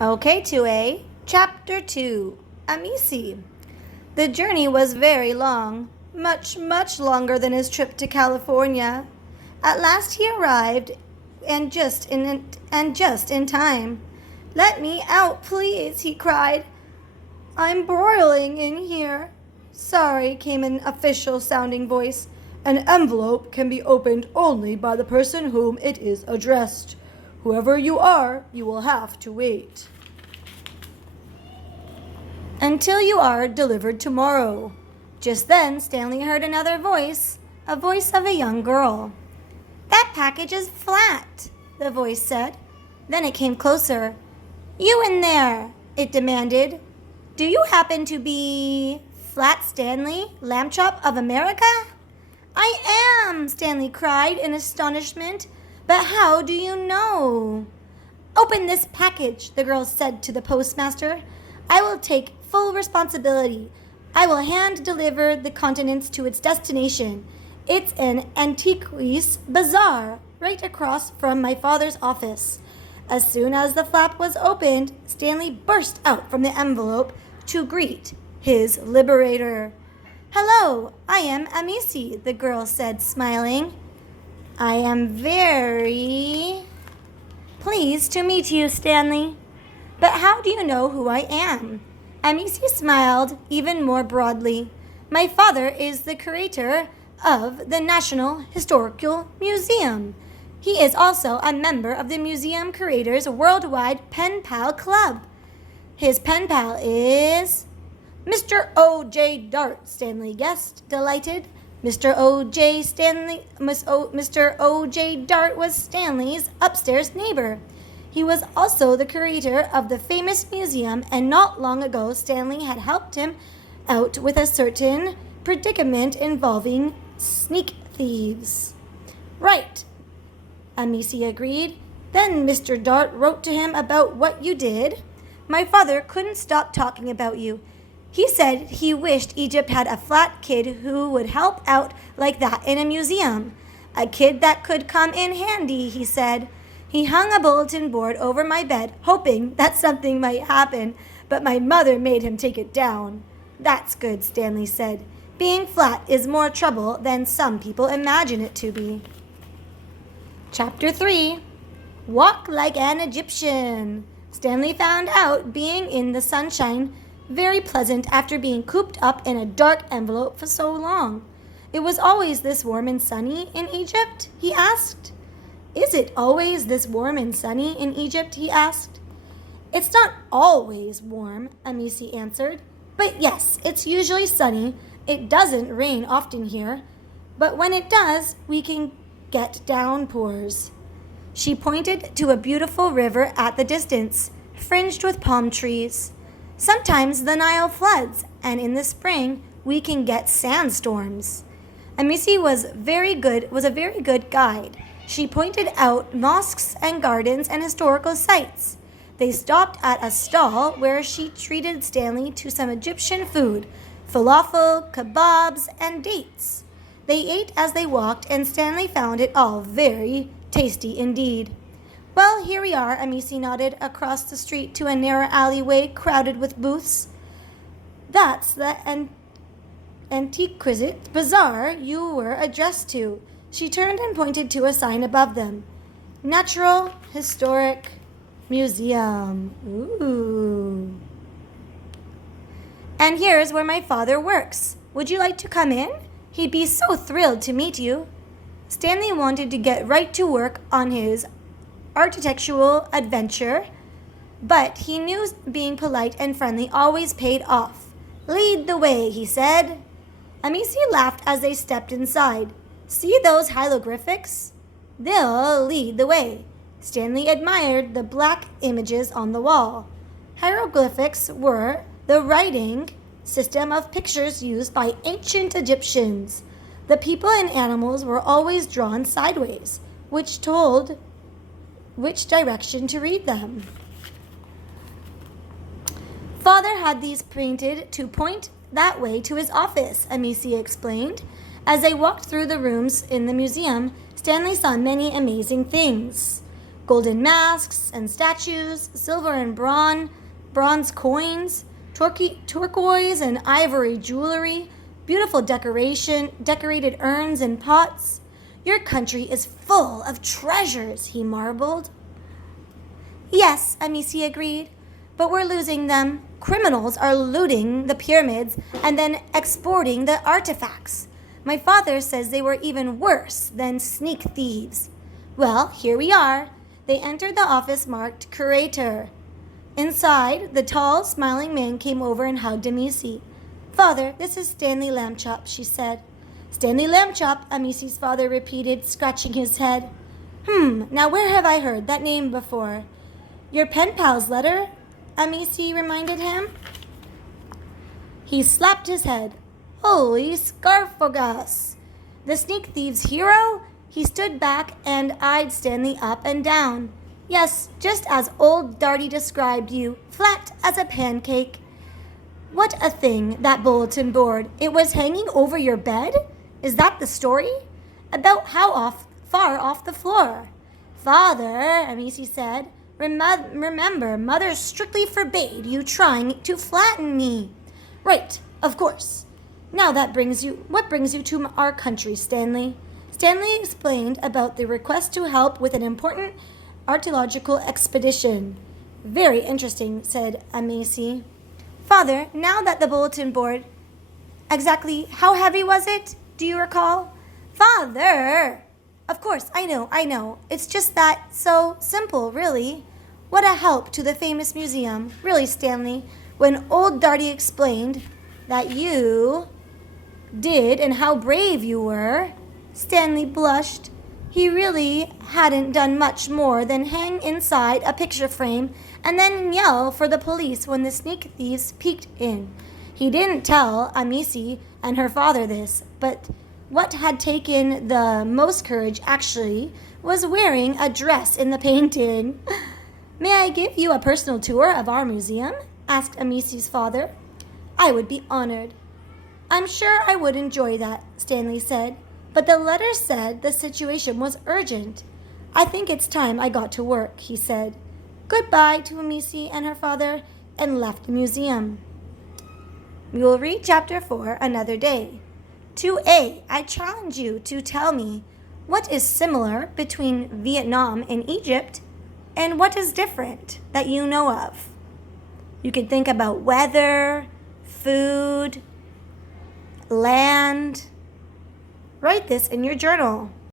Okay, 2A, Chapter 2, Amisi. The journey was very long, much longer than his trip to California. At last he arrived, and just in time. "Let me out, please," he cried. "I'm broiling in here." "Sorry," came an official-sounding voice. "An envelope can be opened only by the person whom it is addressed. Whoever you are, you will have to wait until you are delivered tomorrow." Just then, Stanley heard another voice, a voice of a young girl. "That package is flat," the voice said. Then it came closer. "You in there," it demanded. "Do you happen to be Flat Stanley, Lamb Chop of America?" "I am," Stanley cried in astonishment. "But how do you know?" "Open this package," the girl said to the postmaster. "I will take full responsibility. I will hand deliver the contents to its destination. It's an antiques bazaar right across from my father's office." As soon as the flap was opened, Stanley burst out from the envelope to greet his liberator. "Hello, I am Amisi," the girl said, smiling. "I am very pleased to meet you, Stanley. But how do you know who I am?" Amisi smiled even more broadly. "My father is the curator of the National Historical Museum. He is also a member of the Museum Curators Worldwide Pen Pal Club. His pen pal is Mr. O.J. Dart," Stanley guessed, delighted. Mr. O.J. Dart was Stanley's upstairs neighbor. He was also the curator of the famous museum, and not long ago Stanley had helped him out with a certain predicament involving sneak thieves. "Right," Amisi agreed. "Then Mr. Dart wrote to him about what you did?" "My father couldn't stop talking about you. He said he wished Egypt had a flat kid who would help out like that in a museum. A kid that could come in handy," he said. "He hung a bulletin board over my bed, hoping that something might happen, but my mother made him take it down." "That's good," Stanley said. "Being flat is more trouble than some people imagine it to be." Chapter 3, Walk Like an Egyptian. Stanley found out being in the sunshine very pleasant after being cooped up in a dark envelope for so long. "It was always this warm and sunny in Egypt?" he asked. "Is it always this warm and sunny in Egypt?" he asked. "It's not always warm," Amisi answered. "But yes, it's usually sunny. It doesn't rain often here. But when it does, we can get downpours." She pointed to a beautiful river at the distance, fringed with palm trees. "Sometimes the Nile floods, and in the spring we can get sandstorms." Amisi was a very good guide. She pointed out mosques and gardens and historical sites. They stopped at a stall where she treated Stanley to some Egyptian food, falafel, kebabs, and dates. They ate as they walked, and Stanley found it all very tasty indeed. "Well, here we are," Amisi nodded across the street to a narrow alleyway crowded with booths. "That's the antiques bazaar you were addressed to." She turned and pointed to a sign above them. "Natural Historic Museum." Ooh. "And here's where my father works. Would you like to come in? He'd be so thrilled to meet you." Stanley wanted to get right to work on his architectural adventure, but he knew being polite and friendly always paid off. "Lead the way," he said. Amisi laughed as they stepped inside. "See those hieroglyphics? They'll lead the way." Stanley admired the black images on the wall. Hieroglyphics were the writing system of pictures used by ancient Egyptians. The people and animals were always drawn sideways, which told which direction to read them. "Father had these painted to point that way to his office," Amisi explained. As they walked through the rooms in the museum, Stanley saw many amazing things. Golden masks and statues, silver and bronze coins, turquoise and ivory jewelry, beautiful decorated urns and pots. Your country is full of treasures, he marveled. Yes, Amici agreed, but we're losing them. Criminals are looting the pyramids and then exporting the artifacts. My father says they were even worse than sneak thieves. Well, here we are. They entered the office marked Curator. Inside, the tall, smiling man came over and hugged Amici. Father, this is Stanley Lambchop, she said. Stanley Lambchop, Amici's father repeated, scratching his head. Now where have I heard that name before? Your pen pal's letter, Amici reminded him. He slapped his head. Holy Scarfogus! The sneak thief's hero? He stood back and eyed Stanley up and down. Yes, just as old Darty described you, flat as a pancake. What a thing, that bulletin board. It was hanging over your bed? Is that the story? About how far off the floor? Father, Amici said, remember, Mother strictly forbade you trying to flatten me. Right, of course. Now what brings you to our country, Stanley? Stanley explained about the request to help with an important archaeological expedition. Very interesting, said Amici. Father, now that the bulletin board, exactly how heavy was it? Do you recall? Father! Of course, I know. It's just that so simple, really. What a help to the famous museum, really, Stanley, when old Darty explained that you did and how brave you were. Stanley blushed. He really hadn't done much more than hang inside a picture frame and then yell for the police when the sneak thieves peeked in. He didn't tell Amici and her father this, but what had taken the most courage actually was wearing a dress in the painting. May I give you a personal tour of our museum? Asked Amici's father. I would be honored. I'm sure I would enjoy that, Stanley said, but the letter said the situation was urgent. I think it's time I got to work, he said. Goodbye to Amici and her father, and left the museum. We will read Chapter 4 another day. 2A, I challenge you to tell me what is similar between Vietnam and Egypt and what is different that you know of. You can think about weather, food, land. Write this in your journal.